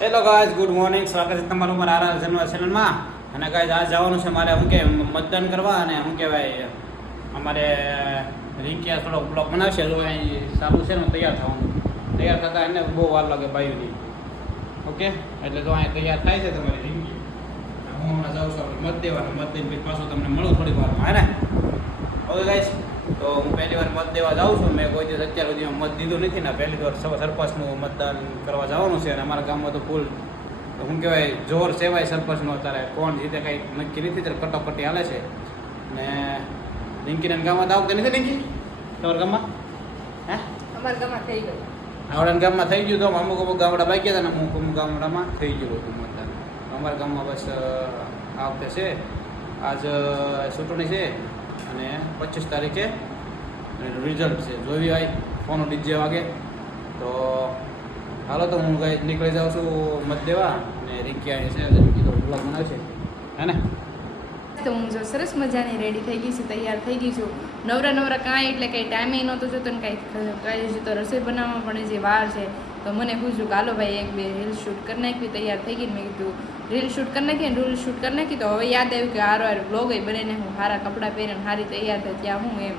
Hello guys, good morning. સ્વાગત છે તમારું મારા આરઆર જન્મ ચેનલમાં. અને ગાઈઝ આજ જવાનું છે મારે શું કે મતદાન કરવા. અને શું કહેવાય અમારે રિંકિયા થોડો બ્લોગ બનાવશે. જો અહીં ચાલુ છે ને તૈયાર થવાનું. તૈયાર થતાં એને બહુ વાર લાગે ભાઈઓની. ઓકે, એટલે જો અહીં તૈયાર થાય છે તમારી રિંકી. હું હમણાં જાઉં છું આપણે મત દેવાનું. મત દઈને પછી પાછું તમને મળું થોડીક વારમાં, હે ને? ઓકે ગાઈઝ, તો હું પહેલી વાર મત દેવા જાઉં છું. મેં કોઈ દિવસ અત્યાર સુધી મત દીધું નથી ને પહેલી વાર સરપંચનું મતદાન કરવા જવાનું છે. અને અમારા ગામમાં તો ફૂલ શું કહેવાય જોર સેવાય સરપંચનો. અત્યારે કોણ જીતે કંઈ નક્કી નથી, ત્યારે કટોકટી હાલે છે. ને રિંકીના ગામમાં તો આવતી નથી. રિંકી તમારા ગામમાં હે? અમારા ગામમાં થઈ ગયું. આવડાના ગામમાં થઈ ગયું. તો અમુક ગામડા બાકી હતા ને અમુક ગામડામાં થઈ ગયું હતું મતદાન. અમારા ગામમાં બસ આ વખતે છે. આજ ચૂંટણી છે અને 25 તારીખે રિઝલ્ટ છે. જોવી હોય ફોન ડીજે વાગે તો હાલો. તો હું કઈ નીકળી જાઉં છું મત દેવા. અને રિંકી આવી છે કીધું બ્લોગ બનાવશે, હે ને? તો હું જો સરસ મજાની રેડી થઈ ગઈ છું, તૈયાર થઈ ગઈ છું. નવરા કાંઈ એટલે કંઈ ટાઈમે નહોતો જોતો ને કાંઈ હજી તો રસોઈ બનાવવા પણ જે વાર છે. તો મને પૂછ્યું કે હાલો ભાઈ એક બે રીલ શૂટ કરી નાખી. તૈયાર થઈ ગઈ. મેં કીધું રીલ શૂટ કરી નાખી ને રીલ શૂટ કરી નાખી. તો હવે યાદ આવ્યું કે હારો બ્લોગ બનીને હું સારા કપડાં પહેરીને સારી તૈયાર થઈ ત્યાં હું એમ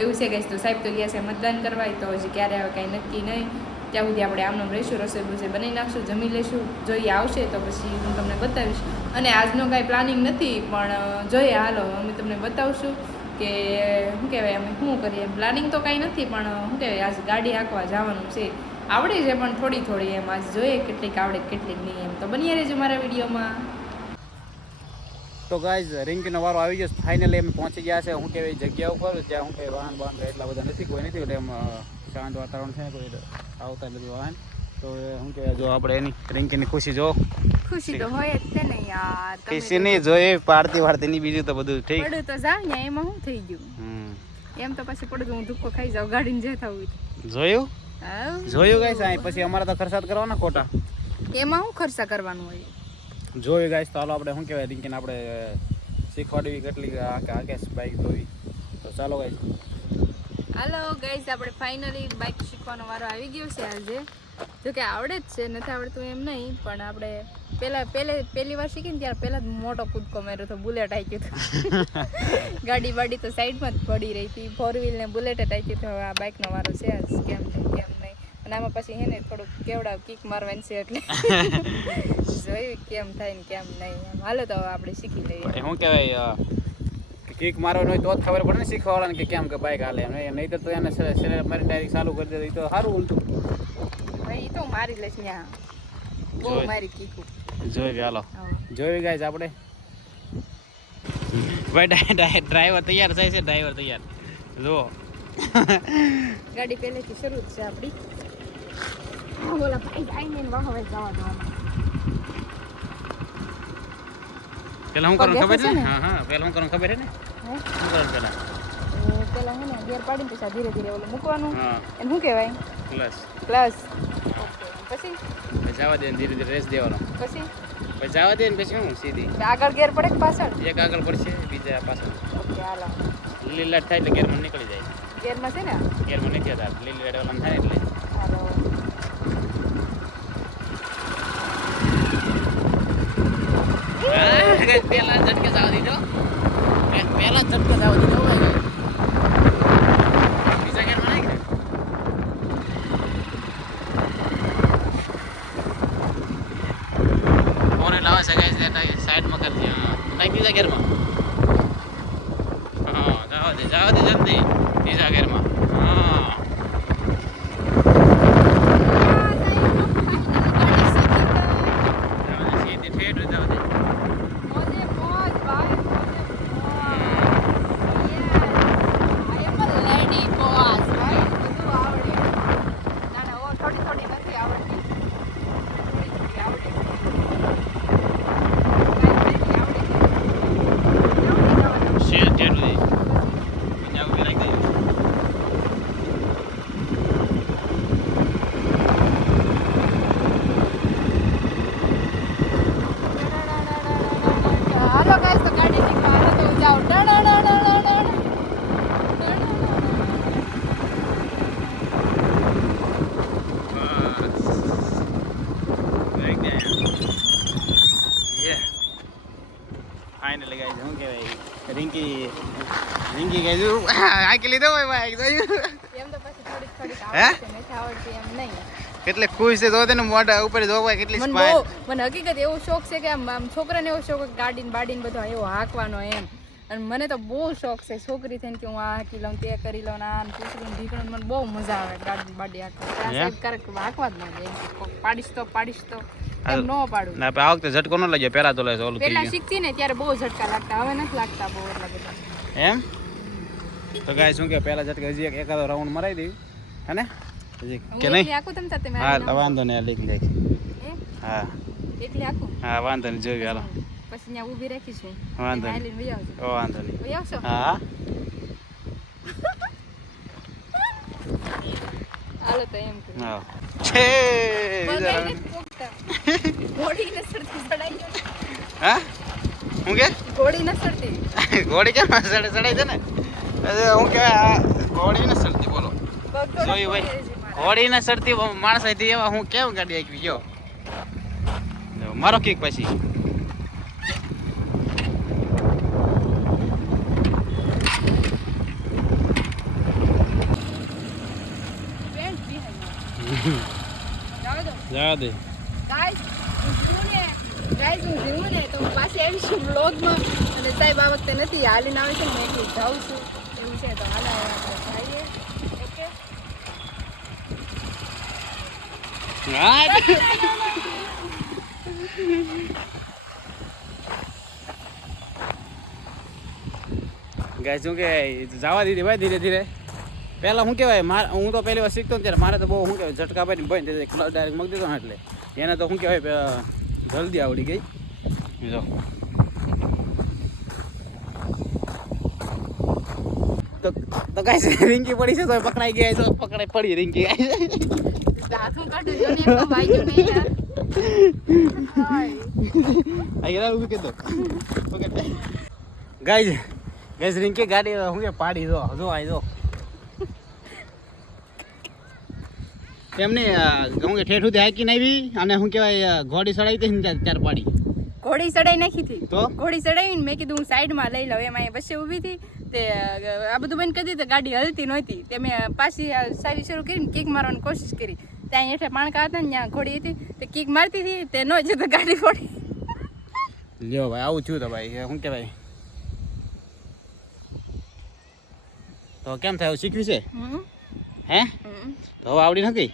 એવું છે કહીશ. તો સાહેબ તો ગયા છે મતદાન કરવાય. તો હજી ક્યારે આવે કાંઈ નક્કી નહીં. ત્યાં સુધી આપણે આમનામ રહીશું, રસોઈ બનાવી નાખશું, જમી લઈશું. જોઈએ આવશે તો પછી હું તમને બતાવીશ. અને આજનો કાંઈ પ્લાનિંગ નથી પણ જોઈએ હાલો અમે તમને બતાવશું કે શું કહેવાય અમે શું કરીએ. પ્લાનિંગ તો કાંઈ નથી પણ શું કહેવાય આજ ગાડી હાંકવા જવાનું છે. આવડે છે પણ થોડી એમ. આજ જોઈએ કેટલીક આવડે કેટલીક નહીં એમ. તો બની રહેજો મારા વિડીયોમાં. તો ગાઈઝ રિંકીનો વારો આવી ગયો. ફાઇનલી અમે પહોંચી ગયા છે શું કહેવાય જગ્યા ઉપર. જ્યાં શું કહેવાય વાહન એટલા બધા નથી, કોઈ નથી. એટલે એમ શાંત વાતાવરણ છે, કોઈ આવતા બધું વાહન. તો શું કહેવાય જો આપણે એની રિંકીની ખુશી જો. ખુશી તો હોય જ છે ને યાર. ખુશી નહીં જોઈએ પાડતી નહીં, બીજું તો બધું ઠીક. પડું તો જાવ ને એમાં શું થઈ ગયું એમ. તો પછી પડું હું ધુક્કો ખાઈ જાઉં ગાડીને જતા હોય. જોયું ગાઈસ. પછી અમારે તો ખર્ચા કરવાના ખોટા. એમાં શું ખર્ચા કરવાનું હોય? જોયું ગાઈસ. તો હાલો આપણે શું કહેવાય રિંકીને આપણે શીખવાડવી કેટલી આગે બાઈક ધોવી. તો ચાલો ગાઈસ. હાલો ગાઈસ, આપણે ફાઇનલી બાઇક શીખવાનો વારો આવી ગયો છે આજે. જોકે આવડે જ છે, નથી આવડતું એમ નહીં. પણ આપણે પહેલી વાર શીખીને ત્યારે પહેલાં જ મોટો કૂદકો માર્યો હતો. બુલેટ હાંક્યું હતું. ગાડી તો સાઈડમાં જ પડી રહી હતી. 4 વ્હીલ ને બુલેટ હાંક્યું હતું. હવે આ બાઇકનો વારો છે આજ. કેમ થાય કેમ નહીં. અને આમાં પછી હે ને થોડુંક કેવડા કિક મારવાની છે એટલે જોયું કેમ થાય ને કેમ નહીં. હાલો તો હવે આપણે શીખી લઈએ. શું કહેવાય કિક મારવાનું હોય તો જ ખબર પડે ને શીખવાવાળાને કે કેમ કે બાઇક હાલે એમ. નહીં તો એને મારી ડાયરેક્ટ ચાલુ કરી દે તો સારું ઊંધું. ભાઈ તો મારી લઈશ ત્યાં બહુ મારી કીકું. જોઈ હાલો. જોઈ ગાઈસ આપણે ભાઈ ડ્રાઈવર તૈયાર થાય છે. ડ્રાઈવર તૈયાર જો. ગાડી પહેલેથી શરૂ જ છે આપણી. બોલા ભાઈ આઈને વાહ હવે જવા દો. પેલા હું કરવાનું ખબર છે ને? હા પેલા હું કરવાનું ખબર છે ને? શું કરવાનું પેલા હે ને ગિયર પાડીને પછી ધીરે ધીરે ઓલું મૂકવાનું. હા એને શું કહેવાય? પ્લસ. ઓકે. પછી જવા દે ધીરે ધીરે રેસ દેવાનો. પછી જવા દે ને પછી હું સીધી આગળ ગિયર પડે કે પાછળ? એક આગળ પડશે બીજા પાછળ. ઓકે હાલો. લીલી લાઈટ થાય એટલે ગેરમાં નીકળી જાય. ગિયરમાં છે ને? ગેરમાં નથી હતા. લીલી લાઈટ વાળા થાય એટલે હાલો. પેલા ઝટકે જવા દીધો. પેલા ઝટકે જવા દીધો. બીજા ગેરમાં નાખી દે. ફોન લાવે છે ગાઈસ. સાઈડમાં કરી દે. નાખી બીજા ગેરમાં. હા જવા દે જલ્દી બીજા ગેરમાં. હા સીધી ઠેઠ જવા દે. ફાઇનલી ગાઈસ શું કહેવાય રિંકી ગાઈસ આકી લીધો ભાઈ જોયું એમ તો પછી થોડીક હે? આવડે છે નથી આવડતી એમ નહીં કેટલે ખુશ છે તો તેને મોઢા ઉપર જોવાય કેટલી મને સ્માઈલ મને હકીકત એવો શોખ છે કે આમ છોકરાને એવો શોખ ગાડીને બાડીને બધો એવો હાંકવાનો એમ અને મને તો બહુ શોખ છે છોકરી થઈને કે હું આ હાંકી લઉં તે કરી લઉં ને આ પૂછડું ઢીકણું મને બહુ મજા આવે ગાડી બાડી હાંકવા સાહેબ ક્યારેક હાંકવા જ ના દે પાડીશ તો એમ ન પાડું ના આ વખતે ઝટકો ન લાગ્યો પેલા તો ઓલું થઈ પેલા ગયું શીખતી ને ત્યારે બહુ ઝટકા લાગતા હવે નથી લાગતા બહુ એટલા બધા એમ તો ગાઈસ શું કે પેલા ઝટકે હજી એકાદો રાઉન્ડ મરાઈ દેવી હે ને હજી કે હું નહીં એકલી હાંકું તમ સાથે મેં હા તો વાંધો નહીં લીક લે હે? હા એકલી હાંકું હા વાંધો નહીં જોયું હાલો પછી ત્યાં ઊભી રાખીશું વાંધો નહીં હાલીને વહી આવજો વાંધો નહીં વહી આવશો હા હાલો તો એમ કરું હા છે પગાઈને જ પોકતા. ઘોડીને સરતી ચડાઈ ગયો. હા હું કે ઘોડીને સરતી ઘોડી કેમ સડાઈ છે ને અરે હું કે ઘોડી ને સરતી બોલો પગ તો જોયું ભાઈ ઘોડી ને સરતી માણસ હતી એવા હું કેમ ગાડી આંકવી ગયો મારો કિક પછી પેન્ટ બી હે જાવ દો જવા દે ગાઈસ હું જીવું ને તો હું પાછી આવીશું બ્લોગમાં અને સાહેબ આ વખતે નથી હાલીને આવે છે ને હું એકલી જાઉં છું એવું છે તો હાલ આપણે જઈએ ઓકે ગાય શું કે જવા દીધી ભાઈ ધીરે ધીરે પહેલાં શું કહેવાય હું તો પહેલી વાર શીખતો ને ત્યારે મારે તો બહુ શું કહેવાય ઝટકા પાડીને બંધ થઈ જાય ડાયરેક્ટ મૂકી દીધો ને એટલે એને તો શું કહેવાય જલ્દી આવડી ગઈ જો તો કાંઈ રિંકી પડી છે તો પકડાઈ ગયા તો પકડાઈ પડી રિંકી દાંતું કાઢું જો ને એક વાગ્યું નહીં યાર અહીંયા ઊભી કીધો ગાઈઝ રિંકી ગાડી હું કે પાડી જો આઈ જો એમને હું કે ઠેઠ સુધી હાકીને આવી અને શું કહેવાય ઘોડી ચડાવી હતી ને ત્યારે પાડી ઘોડી ચડાઈ નાખી હતી તો ઘોડી ચડાવીને મેં કીધું હું સાઈડમાં લઈ લઉં એમાં બસે ઊભી હતી તે આ બધું બંધ કરી દીધું ગાડી હલતી નહોતી તે મેં પાછી સારી શરૂ કરીને કિક મારવાની કોશિશ કરી ત્યાં હેઠે પાણકા હતા ને ત્યાં ઘોડી હતી તે કિક મારતી હતી તે ન જતો ગાડી ફોડી લ્યો ભાઈ આવું થયું તો ભાઈ શું કહેવાય તો કેમ થાય શીખ્યું છે હે તો હવે આવડી નથી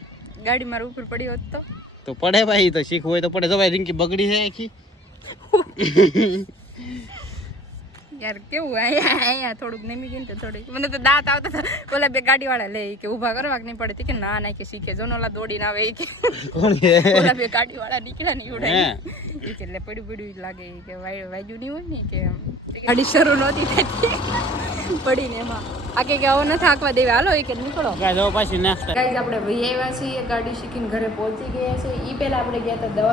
ગાડી મારા ઉપર પડી હોત તો પડે ભાઈ તો શીખવું હોય તો પડે તો ભાઈ રિંકી બગડી છે આખી યાર કેવું અહીંયા થોડુંક નમી ગયું ને તો થોડીક મને તો દાંત આવતા હતા ઓલા બે ગાડીવાળા લે કે ઊભા કરવા નહીં પડે કે ના ના કે શીખે જો ઓલા દોડીને આવે કે ઓલા બે ગાડીવાળા નીકળ્યા નહીં ઉડાય કે એટલે પડ્યું લાગે કે વાગ્યું નહીં હોય ને કે ગાડી શરૂ નહોતી થતી પડીને એમાં આ કે હવે નથી આંકવા દેવા હાલો એ કે નીકળો ગાઈસ હવે પાછી નેક્સ્ટ ગાઈસ આપણે વહી આવ્યા છીએ ગાડી શીખીને ઘરે પહોંચી ગયા છે એ પહેલાં આપણે ગયા હતા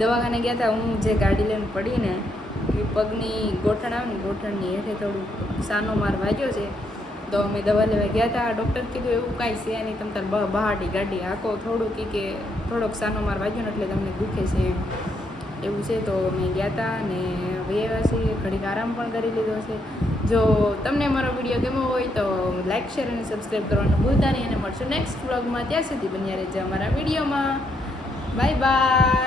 દવાખાને ગયા હતા હું જે ગાડી લઈને પડીને એ પગની ગોઠણ આવે ને ગોઠણની હેઠે થોડું સાનો માર વાગ્યો છે તો અમે દવા લેવા ગયા હતા ડૉક્ટર કીધું એવું કાંઈ છે નહીં તમે તાર બહારથી ગાડી હાંકો થોડુંક કે થોડોક સાનો માર વાગ્યો ને એટલે તમને દુખે છે એવું છે તો અમે ગયા હતા ને વહી આવ્યા છીએ ઘડીક આરામ પણ કરી લીધો છે જો તમને અમારો વિડીયો ગમ્યો હોય તો લાઇક શેર અને સબસ્ક્રાઈબ કરવાનું ભૂલતા નહીં અને મળશું નેક્સ્ટ વ્લોગમાં ત્યાં સુધી બન્યા રહેજો અમારા વિડીયોમાં બાય બાય.